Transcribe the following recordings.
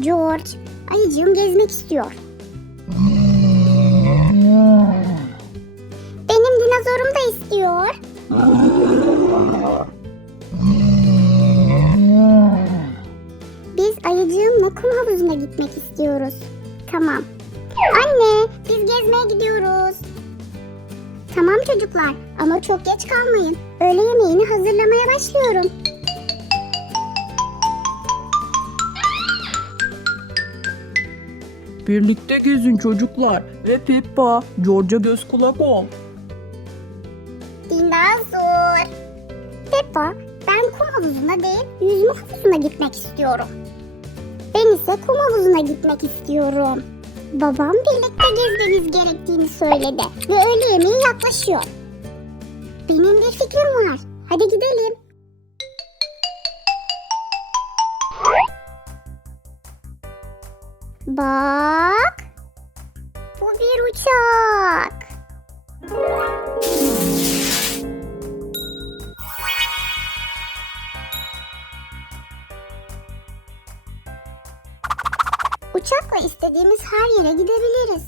George, ayıcığım gezmek istiyor. Benim dinozorum da istiyor. Biz ayıcığımla kum havuzuna gitmek istiyoruz. Tamam. Anne, biz gezmeye gidiyoruz. Tamam çocuklar, ama çok geç kalmayın. Öğle yemeğini hazırlamaya başlıyorum. Birlikte gezin çocuklar ve Peppa, George'a göz kulak ol. Dinozor. Peppa, ben kum havuzuna değil, yüzme havuzuna gitmek istiyorum. Ben ise kum havuzuna gitmek istiyorum. Babam birlikte gezmemiz gerektiğini söyledi ve öğle yemeği yaklaşıyor. Benim bir fikrim var. Hadi gidelim. Bak. Bu bir uçak. Uçakla istediğimiz her yere gidebiliriz.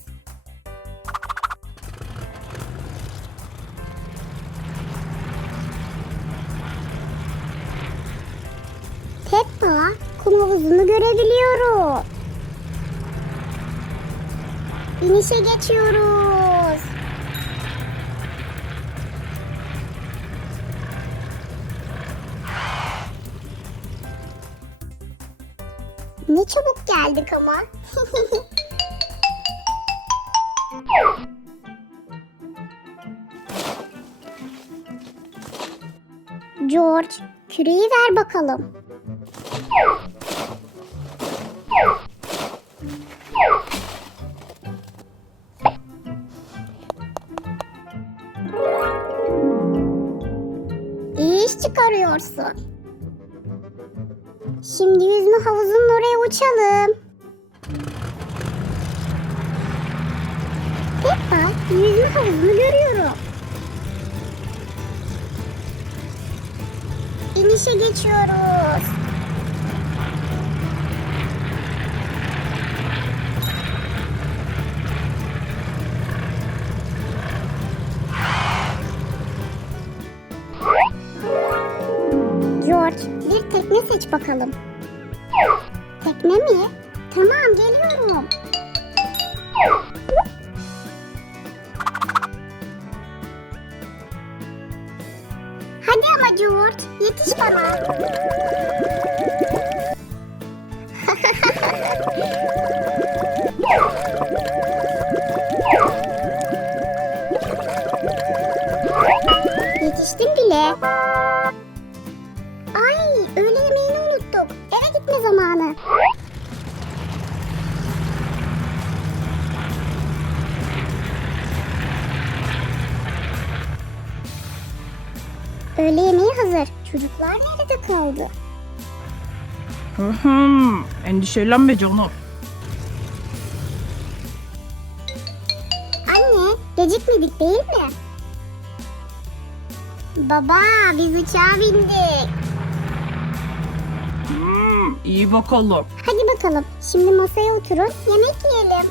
Peppa, kum havuzunu görebiliyorum. İnişe geçiyoruz. Ne çabuk geldik ama. George, küreği ver bakalım. İyi iş çıkarıyorsun. Şimdi yüzme havuzunun oraya uçalım. Peppa, yüzme havuzunu görüyorum. İnişe geçiyoruz. George, bir tekne seç bakalım. Tekne mi? Tamam, geliyorum. Hadi ama George, yetiş bana. Yetiştim bile. Ay, öğle yemeğini unuttuk. Eve gitme zamanı. Öğle yemeği hazır. Çocuklar nerede kaldı? Endişelenme canım. Anne, gecikmedik değil mi? Baba, biz uçağa bindik. İyi bakalım. Hadi bakalım, şimdi masaya oturun, yemek yiyelim.